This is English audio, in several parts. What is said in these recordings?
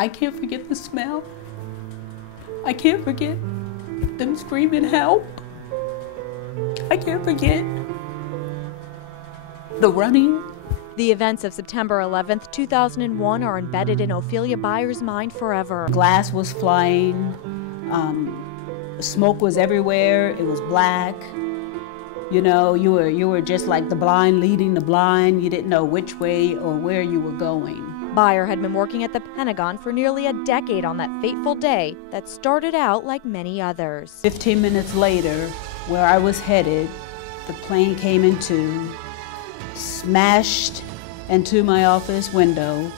I can't forget the smell. I can't forget them screaming help. I can't forget the running. The events of September 11th, 2001 are embedded in Ophelia Byers' mind forever. Glass was flying, smoke was everywhere, it was black. You know, you were just like the blind leading the blind. You didn't know which way or where you were going. Byers had been working at the Pentagon for nearly a decade on that fateful day that started out like many others. 15 minutes later, where I was headed, the plane came into, smashed into my office window,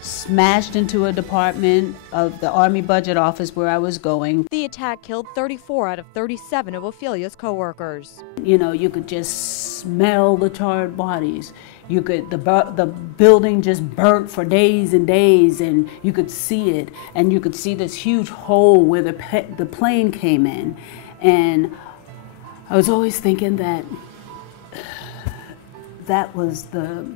smashed into a department of the Army Budget Office where I was going. The attack killed 34 out of 37 of Ophelia's co-workers. You know, you could just smell the charred bodies. You could, the building just burnt for days and days, and you could see it, and you could see this huge hole where the plane came in. And I was always thinking that that was the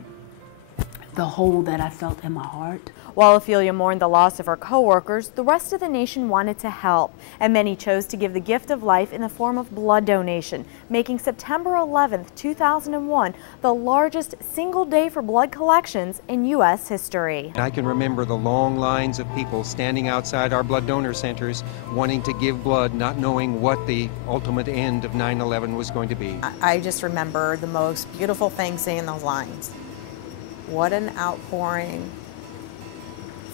hole that I felt in my heart. While Ophelia mourned the loss of her co-workers, the rest of the nation wanted to help, and many chose to give the gift of life in the form of blood donation, making September 11th, 2001 the largest single day for blood collections in U.S. history. I can remember the long lines of people standing outside our blood donor centers wanting to give blood, not knowing what the ultimate end of 9/11 was going to be. I just remember the most beautiful thing seeing those lines. What an outpouring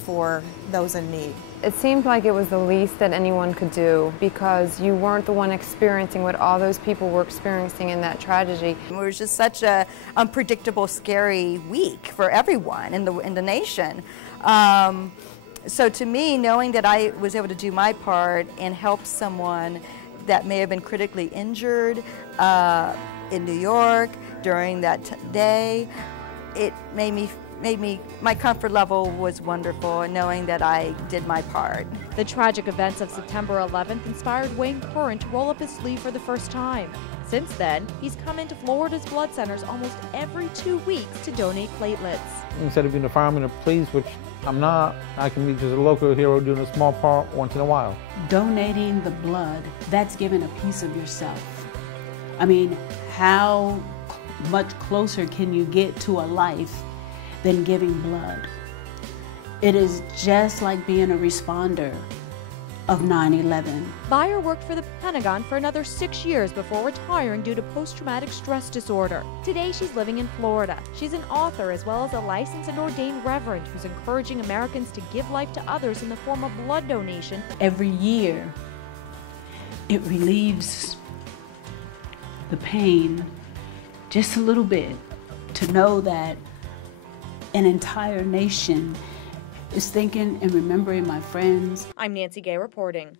for those in need. It seemed like it was the least that anyone could do because you weren't the one experiencing what all those people were experiencing in that tragedy. It was just such a unpredictable, scary week for everyone in the nation. So to me, knowing that I was able to do my part and help someone that may have been critically injured in New York during that day, it made me, my comfort level was wonderful, and knowing that I did my part. The tragic events of September 11th inspired Wayne Curran to roll up his sleeve for the first time. Since then, he's come into Florida's blood centers almost every 2 weeks to donate platelets. Instead of being a fireman or police, which I'm not, I can be just a local hero doing a small part once in a while. Donating the blood, that's giving a piece of yourself. I mean, how much closer can you get to a life than giving blood? It is just like being a responder of 9/11. Byers worked for the Pentagon for another 6 years before retiring due to post-traumatic stress disorder. Today she's living in Florida. She's an author as well as a licensed and ordained reverend who's encouraging Americans to give life to others in the form of blood donation. Every year, it relieves the pain just a little bit to know that an entire nation is thinking and remembering my friends. I'm Nancy Gay reporting.